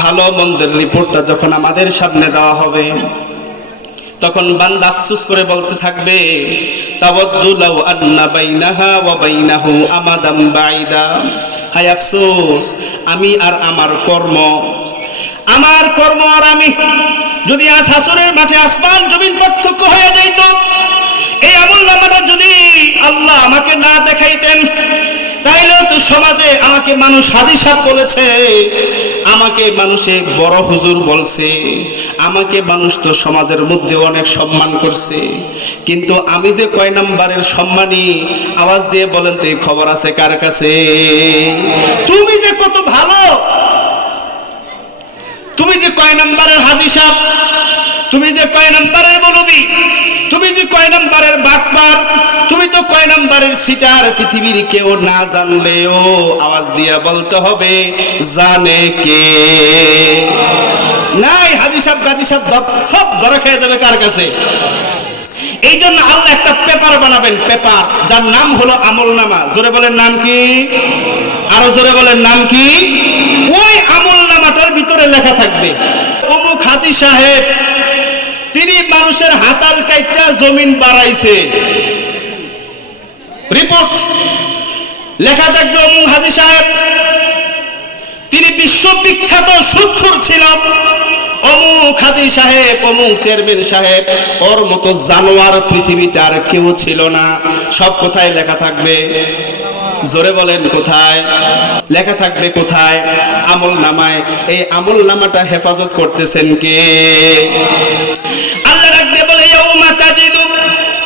ভালো মন্দের রিপোর্টটা যখন আমাদের সামনে দেওয়া হবে, তখন বান্দা আফসোস করে বলতে থাকবে, তাওয়াদ্দু লাউ আন্না বাইনাহা ওয়া বাইনাহু আমাদাম বাইদা। হায় আফসোস, আমি আর আমার কর্ম আর আমি যদি আজ হাসরের মাঠে আসমান জমিন পার্থক্য হয়ে যাইত, এই আমলনামাটা যদি আল্লাহ আমাকে না দেখাইতেন, তাইলে তো সমাজে আমাকে মানুষ হাজী সাহেব বলেছে, আমাকে মানুষে বড় হুজুর বলছে, আমাকে মানুষ তো সমাজের মধ্যে অনেক সম্মান করছে, কিন্তু আমি যে কয় নাম্বারের সম্মানী, আওয়াজ দিয়ে বলেন তো এই খবর আছে কার কাছে? তুমি যে কত ভালো, তুমি যে কয় নাম্বারের হাজী সাহেব, তুমি যে কয় নাম্বারের মৌলবী, তুমি যে কয় নাম্বারের বাটপার, তুমি তো কয় নাম্বারের সিটার, পৃথিবীর কেউ না জানলেও আওয়াজ দিয়ে বলতে হবে, জানে কে? নাই, হাজী সাহেব গাজী সাহেব সব ধরা খেয়ে যাবে কার কাছে? এই জন্য আল্লাহ একটা পেপার বানাবেন, পেপার যার নাম হলো আমলনামা। জোরে বলেন নাম কি? আরো জোরে বলেন নাম কি? ওই আমলনামাটার ভিতরে লেখা থাকবে, অমুক হাজী সাহেব তিনি মানুষের হাতাল কাইটা জমিন বাড়াইছে, রিপোর্ট লেখা থাকবে, অমুক হাজী সাহেব তিনি বিশ্ববিখ্যাত সুদখোর ছিল, অমুক হাজী সাহেব, অমুক চেয়ারম্যান সাহেব, ওর মতো জানোয়ার পৃথিবীতে আর কেউ ছিল না। সব কোথায় লেখা থাকবে? জোরে বলেন কোথায় লেখা থাকবে? কোথায়? আমলনামায়। এই আমলনামাটা হেফাজত করতেছেন কে? আল্লাহ রাখবে বলে, ইয়াউমা তাজিদু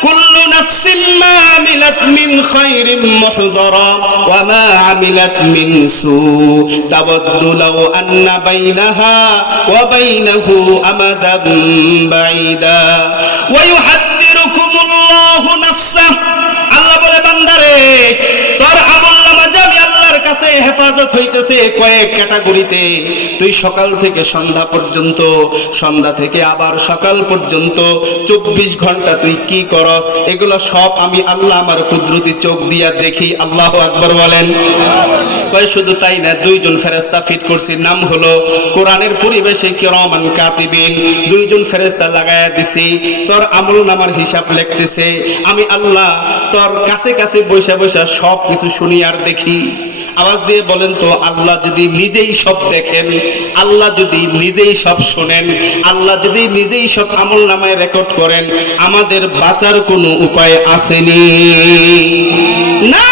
কুল্লু নাফসিন মা আমিলাত মিন খায়রিন মুহদারা ওয়া মা আমিলাত মিন সু তাওয়াদ্দু লাউ আন্না বাইনাহা ওয়া বাইনাহু আমাদাম বাইদা ওয়া ইউহাদ্দিরুকুমুল্লাহু নাফসা। আল্লাহ বলে, বান্দারে তোর আমলনামা যে আমি আল্লাহর কাছে হেফাজত হইতেছে কয়েক ক্যাটাগরিতে। তুই সকাল থেকে সন্ধ্যা পর্যন্ত, সন্ধ্যা থেকে আবার সকাল পর্যন্ত 24 ঘন্টা তুই কি করস, এগুলো সব আমি আল্লাহ আমার কুদরতি চোখ দিয়া দেখি। আল্লাহু আকবার বলেন। কয় শুধু তাই না, দুইজন ফেরেশতা ফিট করছি, নাম হলো কোরআনের পরিবেশে কিরামান কাতিবিন। দুইজন ফেরেশতা লাগায়া দিছি, তোর আমলনামার হিসাব লিখতেছে। আমি আল্লাহ তোর কাছে কাছে বসে বসে সব কিছু শুনি আর দেখি। আওয়াজ দিয়ে বলেন তো, আল্লাহ যদি নিজেই সব দেখেন, আল্লাহ যদি নিজেই সব শোনেন, আল্লাহ যদি নিজেই সব আমলনামায় রেকর্ড করেন, আমাদের বাঁচার কোনো উপায় আসেনি? না।